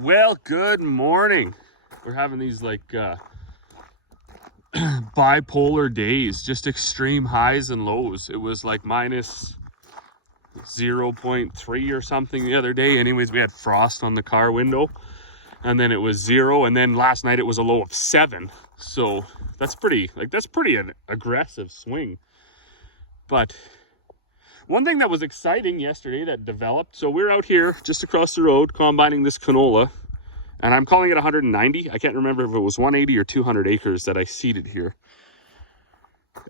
Well, good morning. We're having these bipolar days, just extreme highs and lows. It was like minus 0.3 or something the other day. Anyways, we had frost on the car window, and then it was 0, and then last night it was a low of 7. So that's pretty an aggressive swing. But one thing that was exciting yesterday that developed, so we're out here just across the road combining this canola, and I'm calling it 190. I can't remember if it was 180 or 200 acres that I seeded here.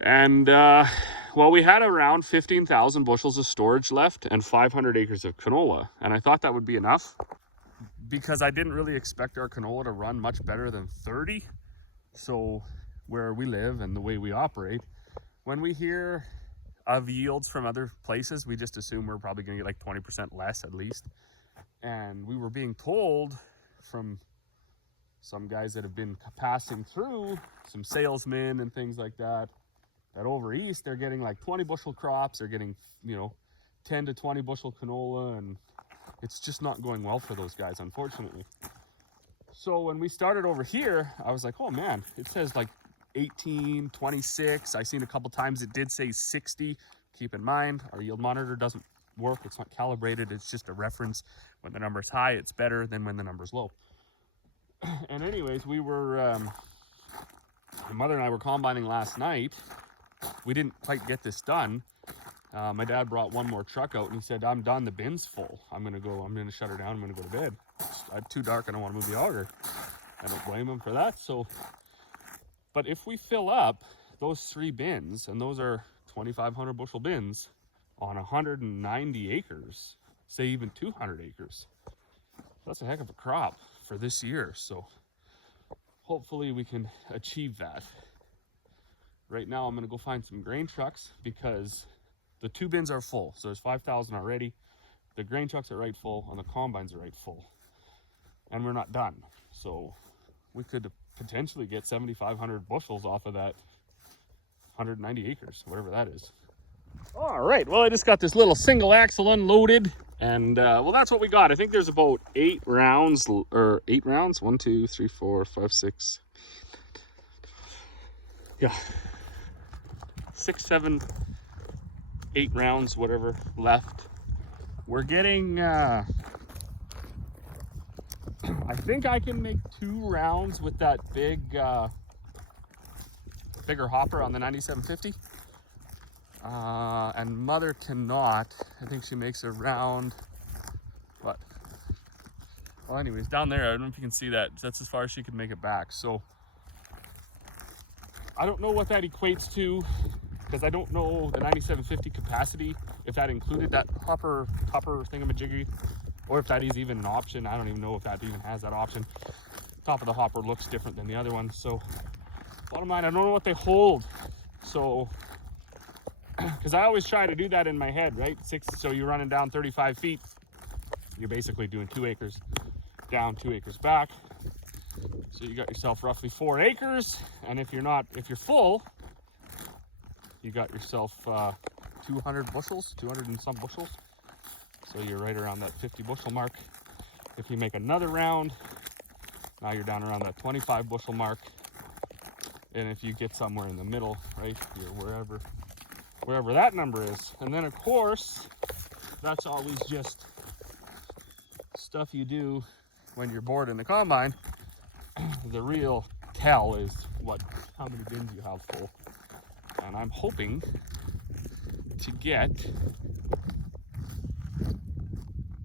And well, we had around 15,000 bushels of storage left and 500 acres of canola. And I thought that would be enough because I didn't really expect our canola to run much better than 30. So where we live and the way we operate, when we hear of yields from other places, we just assume we're probably gonna get like 20% less at least. And we were being told from some guys that have been passing through, some salesmen and things like that, that over east they're getting like 20 bushel crops, they're getting 10 to 20 bushel canola, and it's just not going well for those guys, unfortunately. So when we started over here, I was like, oh man, it says like 18, 26. I seen a couple times it did say 60. Keep in mind, our yield monitor doesn't work, it's not calibrated, it's just a reference. When the number's high, it's better than when the number's low. And anyways, we were my mother and I were combining last night. We didn't quite get this done. My dad brought one more truck out and he said, I'm done, the bin's full, I'm gonna shut her down, I'm gonna go to bed. It's too dark, I don't want to move the auger. I don't blame him for that. But if we fill up those 3 bins, and those are 2,500 bushel bins on 190 acres, say even 200 acres, that's a heck of a crop for this year. So hopefully we can achieve that. Right now I'm gonna go find some grain trucks because the 2 bins are full. So there's 5,000 already. The grain trucks are right full and the combines are right full. And we're not done. So we could potentially get 7,500 bushels off of that 190 acres, whatever that is. All right, well, I just got this little single axle unloaded, and well, that's what we got. I think there's about 8 rounds, or 8 rounds, 1, 2, 3, 4, 5, 6. Yeah, 6, 7, 8 rounds, whatever, left. We're getting, I think I can make 2 rounds with that bigger hopper on the 9750. And mother cannot. I think she makes around, what? Well, anyways, down there, I don't know if you can see that. That's as far as she can make it back. So I don't know what that equates to, because I don't know the 9750 capacity, if that included that hopper thingamajiggy, or if that is even an option. I don't even know if that even has that option. Top of the hopper looks different than the other one. So bottom line, I don't know what they hold. So, because I always try to do that in my head, right? So you're running down 35 feet. You're basically doing 2 acres down, 2 acres back. So you got yourself roughly 4 acres. And if you're full, you got yourself 200 bushels, 200 and some bushels. So you're right around that 50 bushel mark. If you make another round, now you're down around that 25 bushel mark. And if you get somewhere in the middle, right, you're wherever that number is. And then of course, that's always just stuff you do when you're bored in the combine. The real tell is how many bins you have full. And I'm hoping to get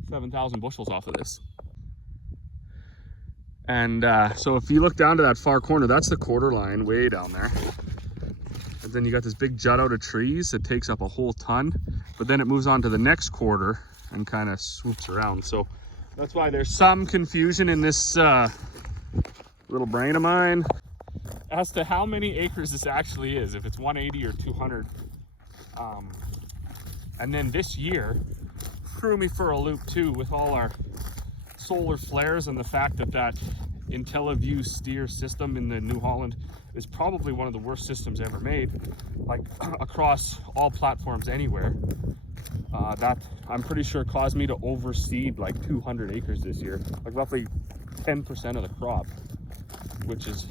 7,000 bushels off of this. And so if you look down to that far corner, that's the quarter line way down there. And then you got this big jut out of trees that takes up a whole ton, but then it moves on to the next quarter and kind of swoops around. So that's why there's some confusion in this little brain of mine as to how many acres this actually is, if it's 180 or 200. And then this year threw me for a loop too with all our solar flares and the fact that IntelliView steer system in the New Holland is probably one of the worst systems ever made, like across all platforms anywhere. That I'm pretty sure caused me to overseed like 200 acres this year, like roughly 10% of the crop, which is,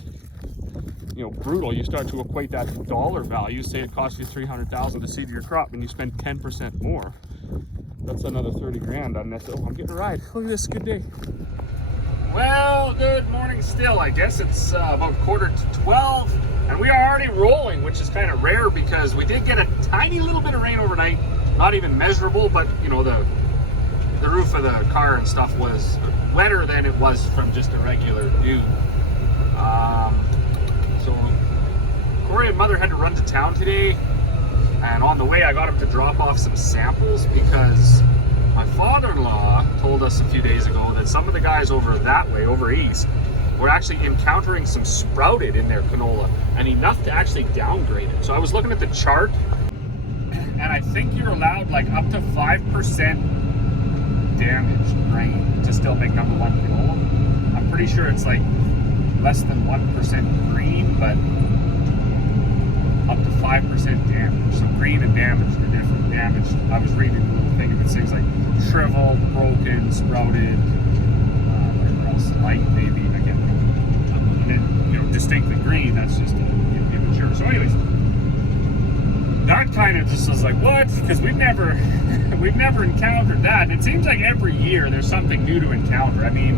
you know, brutal. You start to equate that to dollar value. Say it costs you $300,000 to seed your crop, and you spend 10% more. That's another 30 grand on this. Oh, I'm getting a ride. Look at this, good day. Well, good morning still. I guess it's about 11:45, and we are already rolling, which is kind of rare because we did get a tiny little bit of rain overnight. Not even measurable, but you know, the roof of the car and stuff was wetter than it was from just a regular dew. So Corey and Mother had to run to town today, and on the way I got him to drop off some samples because my father-in-law told us a few days ago that some of the guys over that way, over east, were actually encountering some sprouted in their canola, and enough to actually downgrade it. So I was looking at the chart, and I think you're allowed like up to 5% damaged grain to still make number one canola. I'm pretty sure it's like less than 1% green, but up to 5% damage. So green and damaged are different. Damaged, I was reading a little thing of it, things like shriveled, broken, sprouted, whatever else, light maybe, again, and then, you know, distinctly green, that's just immature. So anyways, that kind of just was like, what? Because we've never encountered that. And it seems like every year there's something new to encounter. I mean,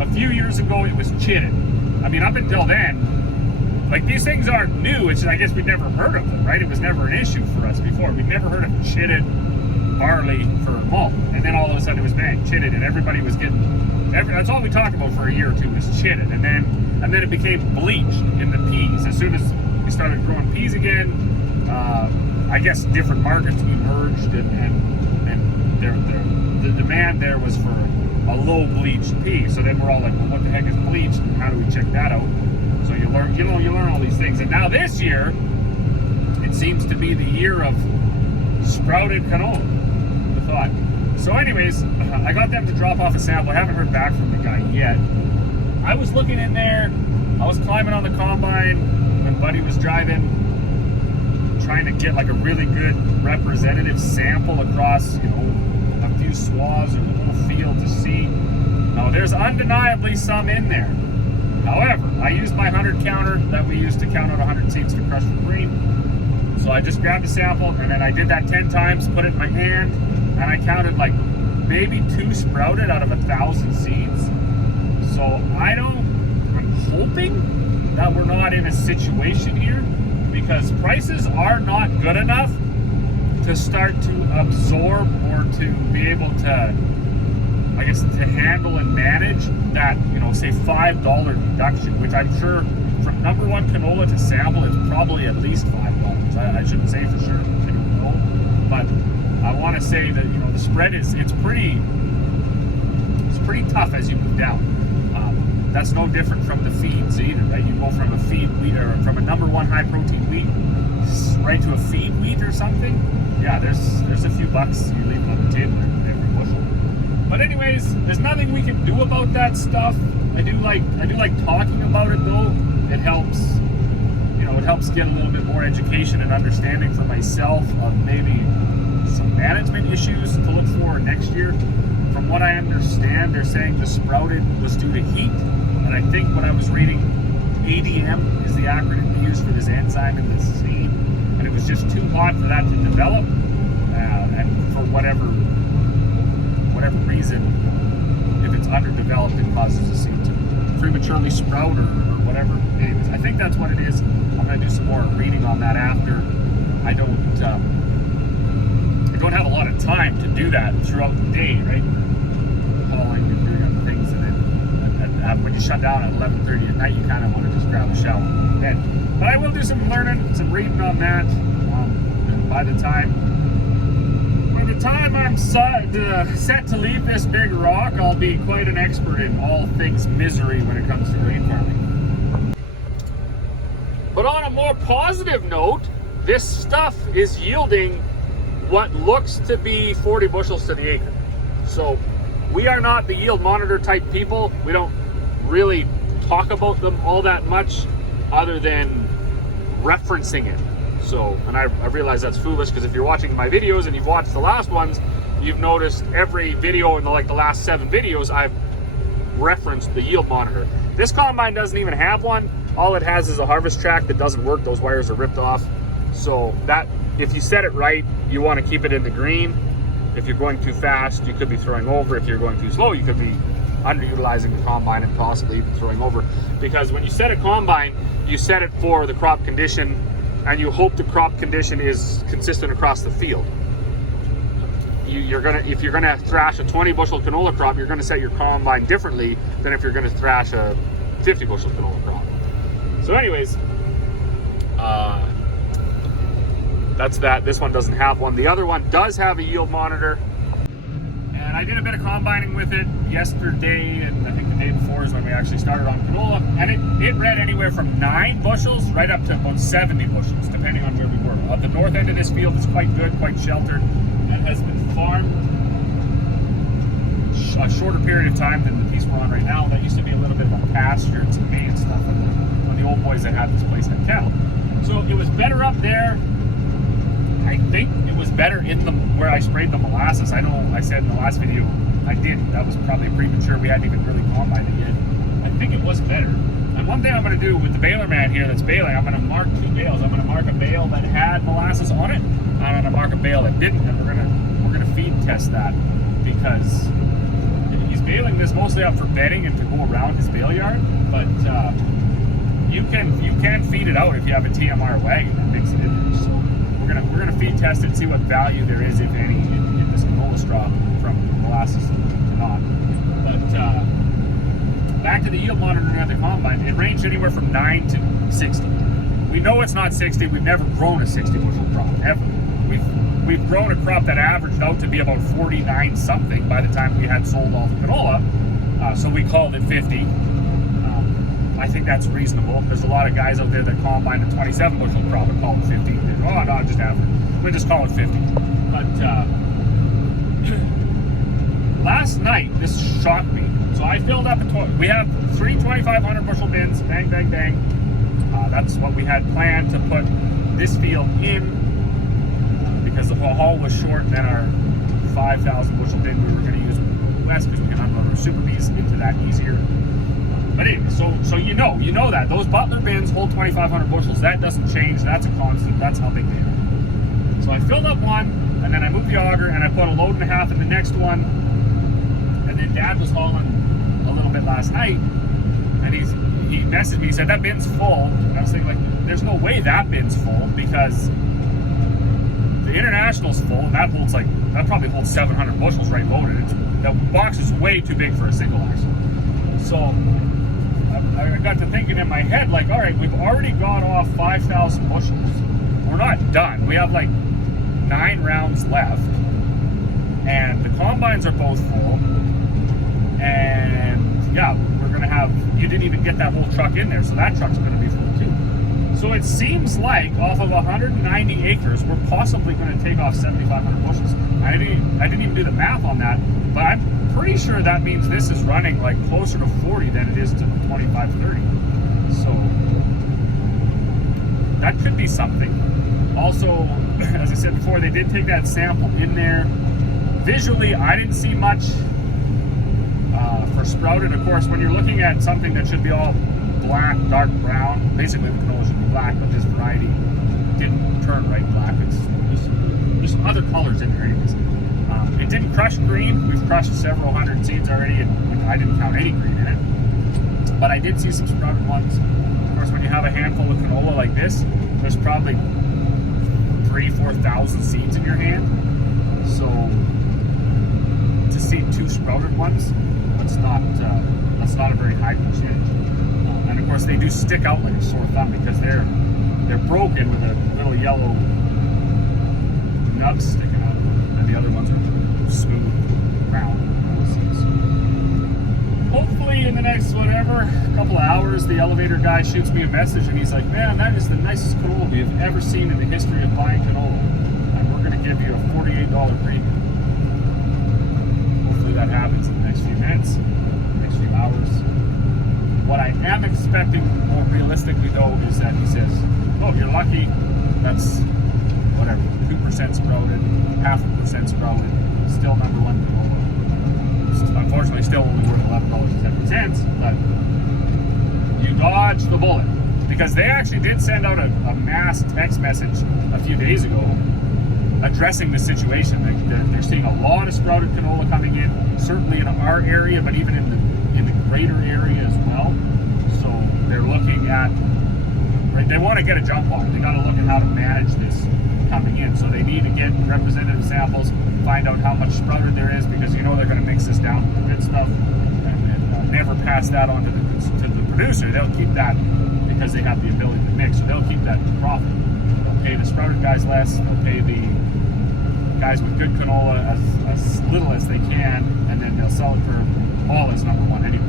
a few years ago it was chitted. I mean, up until then, like, these things aren't new. It's just, I guess we'd never heard of them, right? It was never an issue for us before. We'd never heard of chitted barley for malt. And then all of a sudden it was, bang, chitted, and everybody was getting, that's all we talked about for a year or two was chitted. And then it became bleached in the peas. As soon as we started growing peas again, I guess different markets emerged, and the demand there was for a low bleached pea. So then we're all like, well, what the heck is bleached, and how do we check that out? So you learn all these things. And now this year, it seems to be the year of sprouted canola, I thought. So anyways, I got them to drop off a sample. I haven't heard back from the guy yet. I was looking in there, I was climbing on the combine when Buddy was driving, trying to get like a really good representative sample across, you know, a few swaths or the whole field to see. Now there's undeniably some in there. However, I used my 100 counter that we used to count out 100 seeds to crush for green. So I just grabbed a sample, and then I did that 10 times, put it in my hand, and I counted like maybe 2 sprouted out of 1,000 seeds. So I'm hoping that we're not in a situation here, because prices are not good enough to start to absorb or to be able to, I guess, to handle and manage that, you know, say $5 deduction, which I'm sure from number one canola to sample, it's probably at least $5. I shouldn't say for sure, I don't know, but I want to say that, you know, the spread it's pretty tough as you move down. That's no different from the feeds either, right? You go from a feed wheat, or from a number one high protein wheat right to a feed wheat or something. Yeah, there's a few bucks you leave on the table every bushel. But anyways, there's nothing we can do about that stuff. I do like talking about it though. It helps, you know, it helps get a little bit more education and understanding for myself of maybe some management issues to look for next year. From what I understand, they're saying the sprouted was due to heat, and I think when I was reading, ADM is the acronym they use for this enzyme in the seed, and it was just too hot for that to develop, and for whatever reason, if it's underdeveloped, it causes the seed to prematurely sprout or whatever. Anyways, I think that's what it is. I'm going to do some more reading on that after. I don't have a lot of time to do that throughout the day, right? Hauling and doing other things, and then when you shut down at 11:30 at night, you kind of want to just grab a shower and bed. But I will do some learning, some reading on that. And by the time I'm set to leave this big rock, I'll be quite an expert in all things misery when it comes to grain farming. But on a more positive note, this stuff is yielding what looks to be 40 bushels to the acre. So we are not the yield monitor type people. We don't really talk about them all that much other than referencing it. So, and I realize that's foolish, because if you're watching my videos and you've watched the last ones, you've noticed every video in the last 7 videos, I've referenced the yield monitor. This combine doesn't even have one. All it has is a harvest track that doesn't work. Those wires are ripped off. So that, if you set it right, you want to keep it in the green. If you're going too fast, you could be throwing over. If you're going too slow, you could be underutilizing the combine and possibly even throwing over. Because when you set a combine, you set it for the crop condition, and you hope the crop condition is consistent across the field. If you're gonna thrash a 20 bushel canola crop, you're gonna set your combine differently than if you're gonna thrash a 50 bushel canola crop. So anyways, that's that. This one doesn't have one. The other one does have a yield monitor, and I did a bit of combining with it yesterday, and I think the day before is when we actually started on canola, and it read anywhere from 9 bushels right up to about 70 bushels, depending on where we were. The north end of this field is quite good, quite sheltered, and has been farmed a shorter period of time than the piece we're on right now. That used to be a little bit of a pasture and some hay and stuff when the old boys that had this place had cattle. So it was better up there. I think it was better in where I sprayed the molasses. I know I said in the last video I didn't. That was probably premature. We hadn't even really combined it yet. I think it was better. And one thing I'm going to do with the baler man here that's baling, I'm going to mark 2 bales. I'm going to mark a bale that had molasses on it, and I'm going to mark a bale that didn't. And we're going to feed test that, because he's baling this mostly up for bedding and to go around his bale yard. But you can feed it out if you have a TMR wagon that makes it in there. So we're gonna feed test it, see what value there is, if any, in this canola straw from molasses to not. But back to the yield monitoring on the combine, it ranged anywhere from 9 to 60. We know it's not 60. We've never grown a 60 bushel crop ever. We've grown a crop that averaged out to be about 49 something by the time we had sold all the canola. So we called it 50. I think that's reasonable. There's a lot of guys out there that combine a 27 bushel crop and call it 50. They go, oh no, just average. We just call it 50. But last night, this shocked me. So I filled up we have 3 2,500 bushel bins, bang, bang, bang. That's what we had planned to put this field in, because the haul was short than our 5,000 bushel bin we were going to use west, because we can unload our super bees into that easier. But anyway, so you know that those Butler bins hold 2,500 bushels. That doesn't change. That's a constant. That's how big they are. So I filled up one, and then I moved the auger, and I put a load and a half in the next one. And then Dad was hauling a little bit last night, and he messaged me. He said that bin's full. And I was thinking, like, there's no way that bin's full, because the International's full, and that probably holds 700 bushels right loaded. The box is way too big for a single axle. So I got to thinking in my head, like, all right, we've already got off 5,000 bushels. We're not done. We have like 9 rounds left, and the combines are both full. And yeah, we're gonna have, you didn't even get that whole truck in there, so that truck's gonna be full too. So it seems like off of 190 acres, we're possibly gonna take off 7,500 bushels. I didn't even do the math on that, but I'm pretty sure that means this is running like closer to 40 than it is to 25, 30. So that could be something. Also, as I said before, they did take that sample in there. Visually, I didn't see much for sprouted. Of course, when you're looking at something that should be all black, dark brown, basically the canola should be black, but this variety didn't turn right black. There's some other colors in there anyways. It didn't crush green. We've crushed several hundred seeds already, and I didn't count any green in it. But I did see some sprouted ones. Of course, when you have a handful of canola like this, there's probably 3,000-4,000 seeds in your hand. So to see 2 sprouted ones, that's not a very high percentage. And of course, they do stick out like a sore thumb, because they're broken with a little yellow nubs sticking out, and the other ones are smooth, round seeds. Hopefully in the next couple of hours, the elevator guy shoots me a message, and he's like, man, that is the nicest canola we've ever seen in the history of buying canola, and we're going to give you a $48 premium. Hopefully that happens in the next few minutes, next few hours. What I am expecting, more realistically though, is that he says, oh, you're lucky, that's whatever, 2% sprouted, 0.5% sprouted, still number one canola. Unfortunately, still only worth $11.70, but you dodged the bullet. Because they actually did send out a mass text message a few days ago addressing the situation. They're seeing a lot of sprouted canola coming in, certainly in our area, but even in the greater area as well. So they're looking at, right, they want to get a jump on it. They got to look at how to manage this coming in. So they need to get representative samples, find out how much sprouted there is, because you know they're going to mix this down with the good stuff and never pass that on to the producer. They'll keep that because they have the ability to mix, so they'll keep that profit. They'll pay the sprouted guys less, they'll pay the guys with good canola as little as they can, and then they'll sell it for all as number one anyway.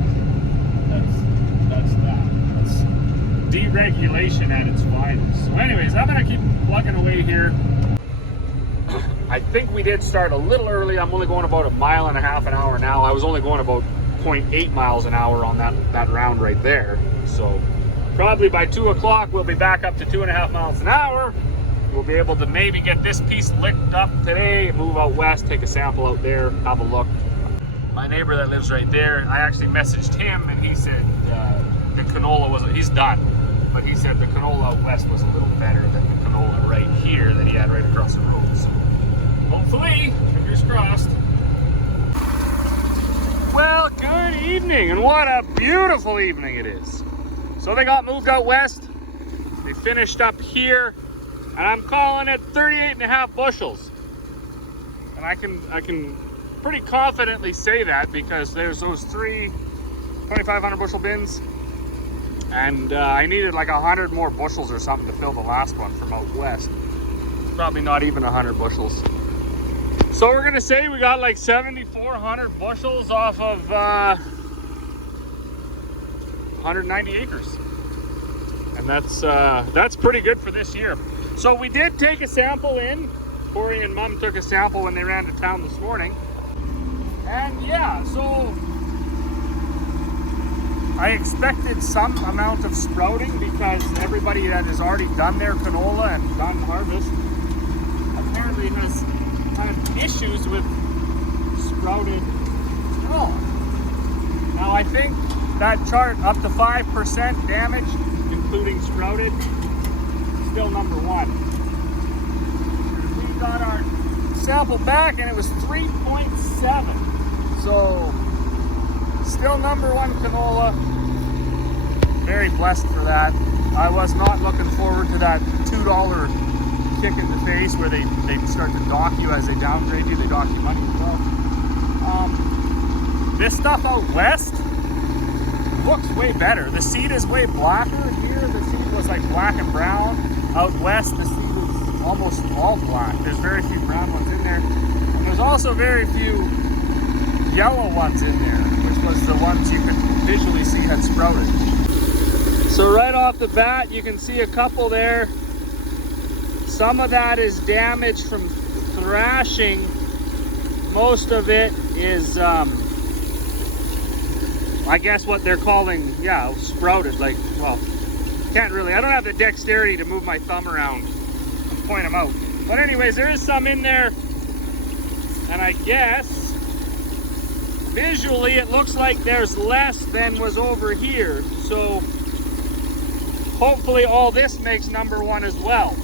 That's deregulation at its finest. So anyways, I'm gonna keep plugging away here. I think we did start a little early. I'm only going about 1.5 miles an hour now. I was only going about 0.8 miles an hour on that round right there. So probably by 2 o'clock, we'll be back up to 2.5 miles an hour. We'll be able to maybe get this piece licked up today, move out west, take a sample out there, have a look. My neighbor that lives right there, I actually messaged him and he said the canola he's done, but he said the canola out west was a little better than the canola right here that he had right across the road. So hopefully, fingers crossed. Well, good evening, and what a beautiful evening it is. So they got moved out west, they finished up here, and I'm calling it 38.5 bushels. And I can pretty confidently say that because there's those 3 2,500 bushel bins, and I needed like 100 more bushels or something to fill the last one from out west. Probably not even 100 bushels. So we're gonna say we got like 7,400 bushels off of 190 acres. And that's pretty good for this year. So we did take a sample in. Corey and Mom took a sample when they ran to town this morning. And yeah, so I expected some amount of sprouting because everybody that has already done their canola and done harvest apparently has had issues with sprouted canola. Now I think that chart up to 5% damage, including sprouted, still number one. We got our sample back and it was 3.7. So still number one canola. Very blessed for that. I was not looking forward to that $2 kick in the face where they start to dock you as they downgrade you. They dock you money as well. This stuff out west looks way better. The seed is way blacker. Here the seed was like black and brown. Out west the seed is almost all black. There's very few brown ones in there. And there's also very few yellow ones in there, which was the ones you could visually see had sprouted. So right off the bat you can see a couple there. Some of that is damage from thrashing. Most of it is I guess what they're calling, yeah, sprouted. Like, well, can't really, I don't have the dexterity to move my thumb around and point them out. But anyways, there is some in there, and I guess visually it looks like there's less than was over here. So hopefully all this makes number one as well.